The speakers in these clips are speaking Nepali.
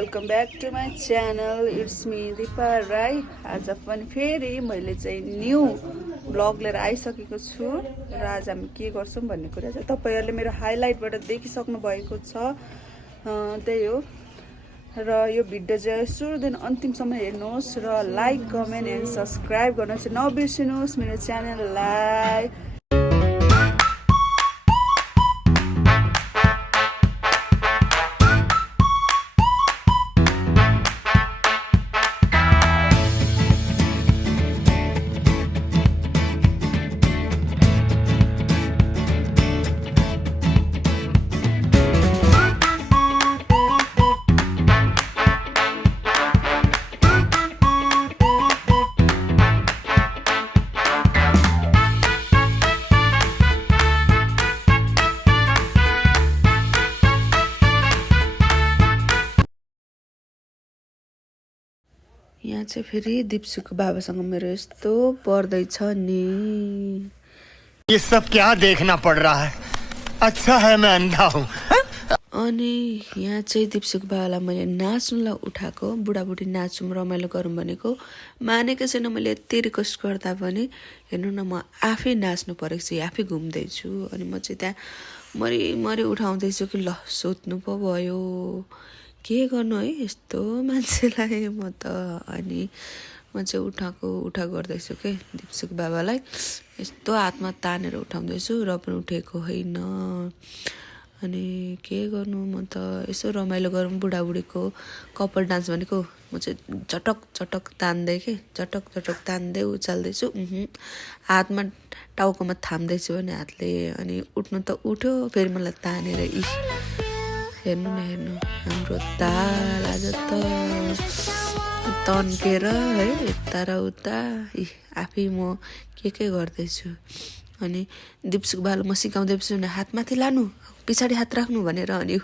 Welcome back to my channel it's me Dipa Rai. आज पनि फेरि मैले चाहिँ न्यू ब्लग लिएर आइसकेको छु र आज हामी के गर्छौँ भन्ने कुरा चाहिँ तपाईँहरूले मेरो हाइलाइटबाट देखिसक्नु भएको छ। त्यही हो र यो भिडियो चाहिँ सुरुदेखि अन्तिमसम्म हेर्नुहोस् र लाइक कमेन्ट एन्ड सब्सक्राइब गर्न चाहिँ नबिर्सिनुहोस् मेरो च्यानललाई। यहाँ चाहिँ फेरि दिप्सुको बाबासँग मेरो यस्तो पर्दैछ नि। ये सब क्या देखना पड़ रहा है? अच्छा है मैं अंधा हूँ। अनि यहाँ चाहिँ दिप्सुको बाबालाई मैले नाच्नुलाई उठाएको, बुढाबुढी नाचौँ रमाइलो गरौँ भनेको। मानेको छैन मैले यति रिक्वेस्ट गर्दा पनि। हेर्नु न, म आफै नाच्नु परेको छु, आफै घुम्दैछु। अनि म चाहिँ त्यहाँ मरि उठाउँदैछु कि ल सोध्नु पो भयो के गर्नु है यस्तो मान्छेलाई म त। अनि म चाहिँ उठा गर्दैछु के दिप्सुको बाबालाई यस्तो हातमा तानेर उठाउँदैछु र पनि उठेको होइन। अनि के गर्नु, म त यसो रमाइलो गरौँ बुढाबुढीको कपाल डान्स भनेको म चाहिँ चटक चटक तान्दै के चटक तान्दै उचाल्दैछु। हातमा टाउकोमा थाम्दैछु भने हातले। अनि उठ्नु त उठ्यो, फेरि मलाई तानेर हेर्नु न हेर्नु हाम्रो ताल आज त तन्केर है यता र उता आफै म के गर्दैछु। अनि दिप्सुको बाबाले म सिकाउँदैछु भने हात माथि लानु, पछाडि हात राख्नु भनेर। अनि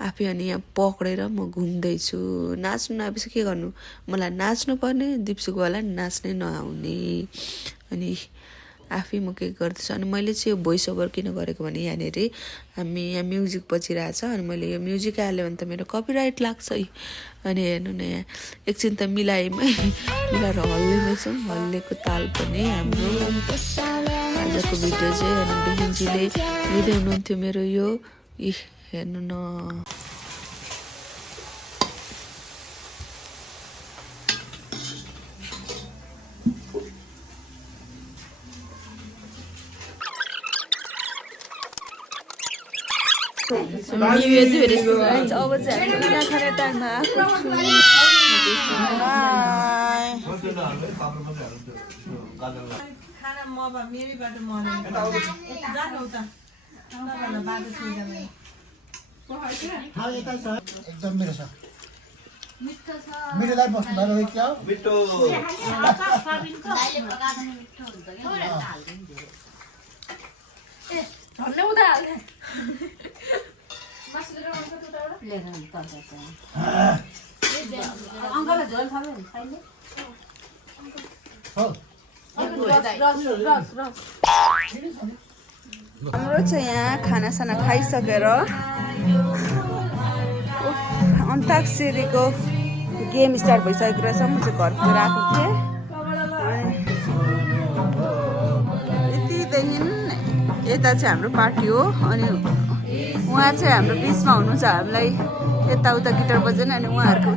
आफै अनि यहाँ पक्रेर म घुम्दैछु। नाच्नु नआएपछि के गर्नु, मलाई नाच्नु पर्ने, दिप्सुको बाबालाई नाच्नै नआउने। अनि आफै म के गर्दैछु। अनि मैले चाहिँ यो भोइस ओभर किन गरेको भने यहाँनिर हामी यहाँ म्युजिक बजिरहेछ। अनि मैले यो म्युजिक हाल्यो भने त मेरो कपिराइट लाग्छ है। अनि हेर्नु न यहाँ एकछिन त मिलाएर हल्लिँदैछौँ। हल्लेको ताल पनि हाम्रो आजको भिडियो चाहिँ। अनि बहिनीजीले लिँदै हुनुहुन्थ्यो मेरो यो हेर्नु न। अब चाहिँ हामी खाना खाने टाइममा आएको छु। एकदम मिठो छ, मिठोलाई बस्नु भयो क्या मिठो हाम्रो चाहिँ यहाँ खानासाना खाइसकेर अन्ताक्षरीको गेम स्टार्ट भइसकेको रहेछ। म चाहिँ घरतिर आएको थिएँ। यतिदेखि यता चाहिँ हाम्रो पार्टी हो। अनि उहाँ चाहिँ हाम्रो बिचमा हुनुहुन्छ, हामीलाई यताउता गिटार बजाउने। अनि उहाँहरूको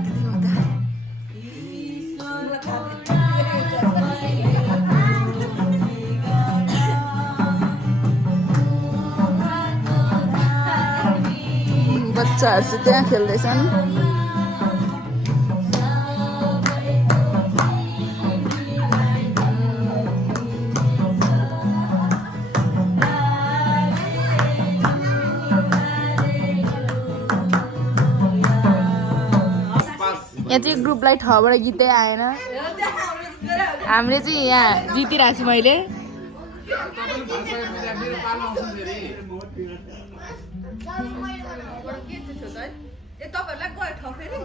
बच्चाहरू चाहिँ त्यहाँ खेल्दैछन्। यहाँ चाहिँ ग्रुपलाई ठबाट गीतै आएन। हामीले चाहिँ यहाँ जितिरहेको छु मैले। तपाईँहरूलाई गयो ठाउँ फेरि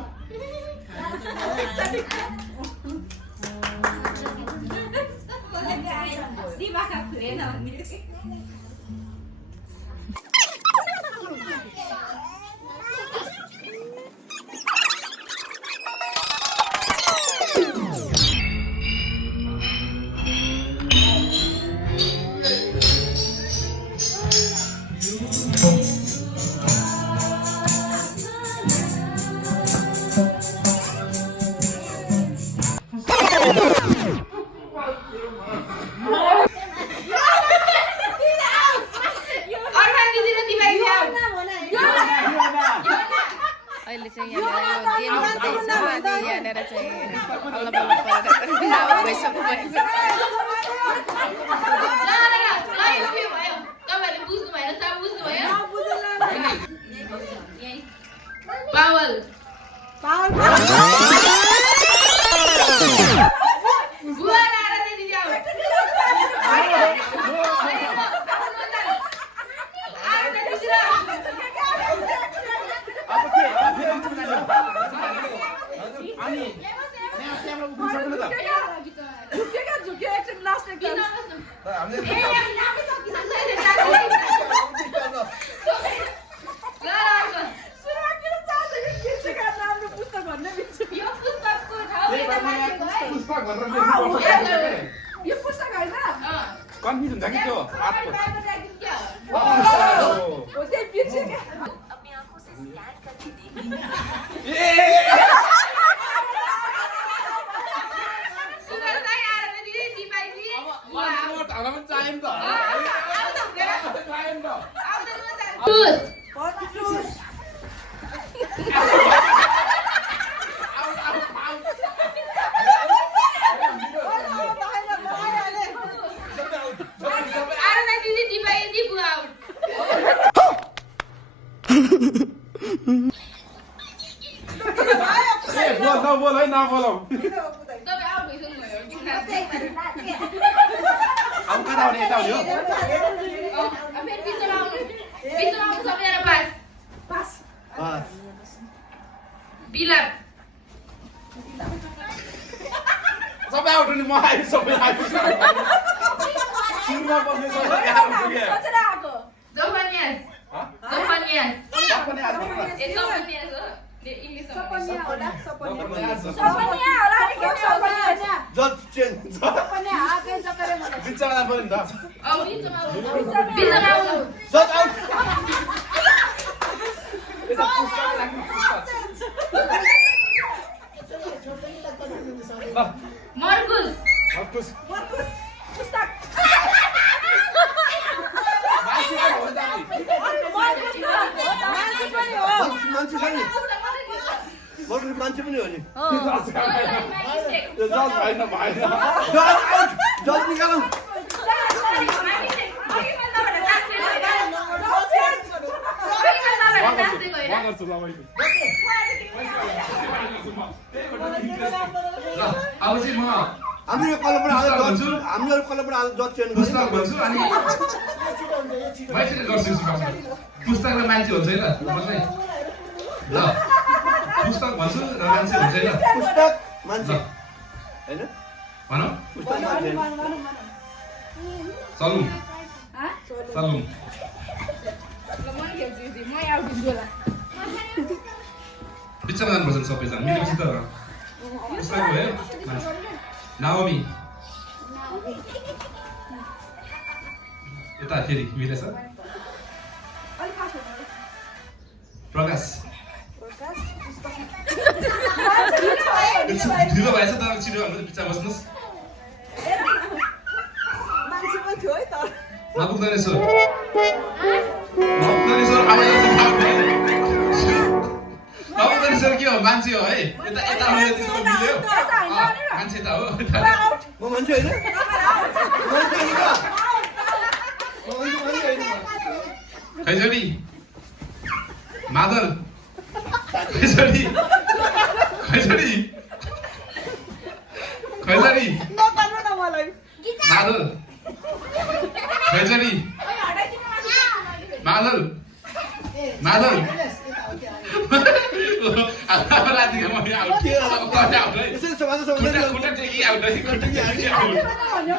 मैले चाहिँ यहाँनिर चाहिँ अल्ल बल्ल परेर आउट भइसक्नु भएको पावल कन्फ्युज हुन्छ कि त्यो बोल है नबोलौ अब कता आउने यता आउने हो पिलर सबै आउट हुने म आइ सबै आउट सुरुमा बस्ने सबै आउट पुगे जोफानियास जोफानियास सपने आउट ए जोफानियास हो इंग्लिश सपनिया होला सपनिया जोफानिया होला नि के जोफानिया जज चेन्ज सपनिया आके जकरे मलाई बिचमा पनि त औ बिचमा आउनु जज आउट यता पुस्तक लाग्नु पुस्तक मर्कुस हक्कुस पुस्तक मान्छे पनि हो त मान्छे पनि मर्कुस मान्छे पनि हो नि त्यो जज भएन भएन जज आउट जज निकालौ गर्छु ल मैले अब चाहिँ म हाम्रो यो कलमबाट आलो जज हाम्रो यो कलमबाट आलो जज चेन्ज पुस्तक भन्छु अनि मैसित गर्छु पुस्तकमा मान्छे हुन्छ है ल बस्नै ल पुस्तक भन्छु र मान्छे हुन्छ है ल पुस्तक मान्छे हैन भनौ पुस्तक मान्छे चलौँ चलौँ बिचमा जानुपर्छ सबैजना मिलेपछि त पुस्तक हो है नाओमी यता फेरि मिलेछ प्रकाश ढिलो भएछ तर छिटो हाम्रो बिचमा बस्नुहोस् नपुग्दनेश्वर नपुग्दनेश्वर के हो मान्छे हो है यता यता आउने त्यसको मिल्यो मान्छे त हो म मान्छे हैन खैजडी मादल खैजडी खैजडी खैजडी मादल खैजडी मादल मादल रातिको मैले आउट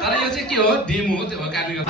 तर यो चाहिँ के हो डेमो हो त्यो कारणले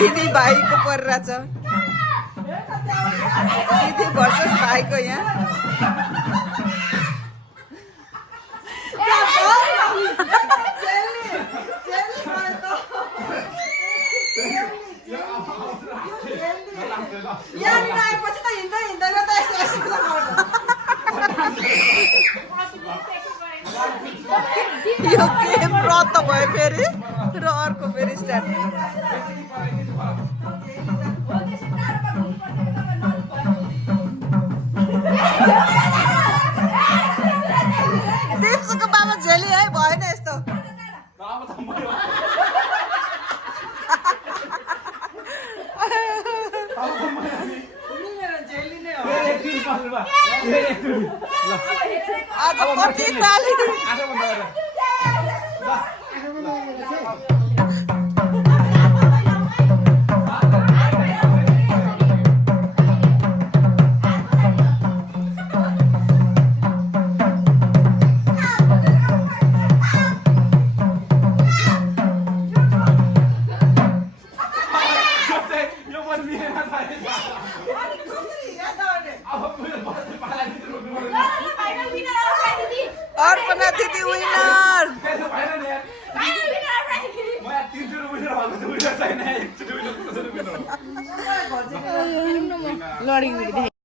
दिदी भाइको परिरहेछ दिदी भर्सेस भाइको यहाँ यहाँ आएपछि त हिँड्दै हिँड्दैन त यसो यसो यो गेम रद्द भयो फेरि र अर्को फेरि स्टार्ट दिप्सुको बाबा झेली है भएन यस्तो आज कति ताली अर्पणा दिदी विनर लडिङ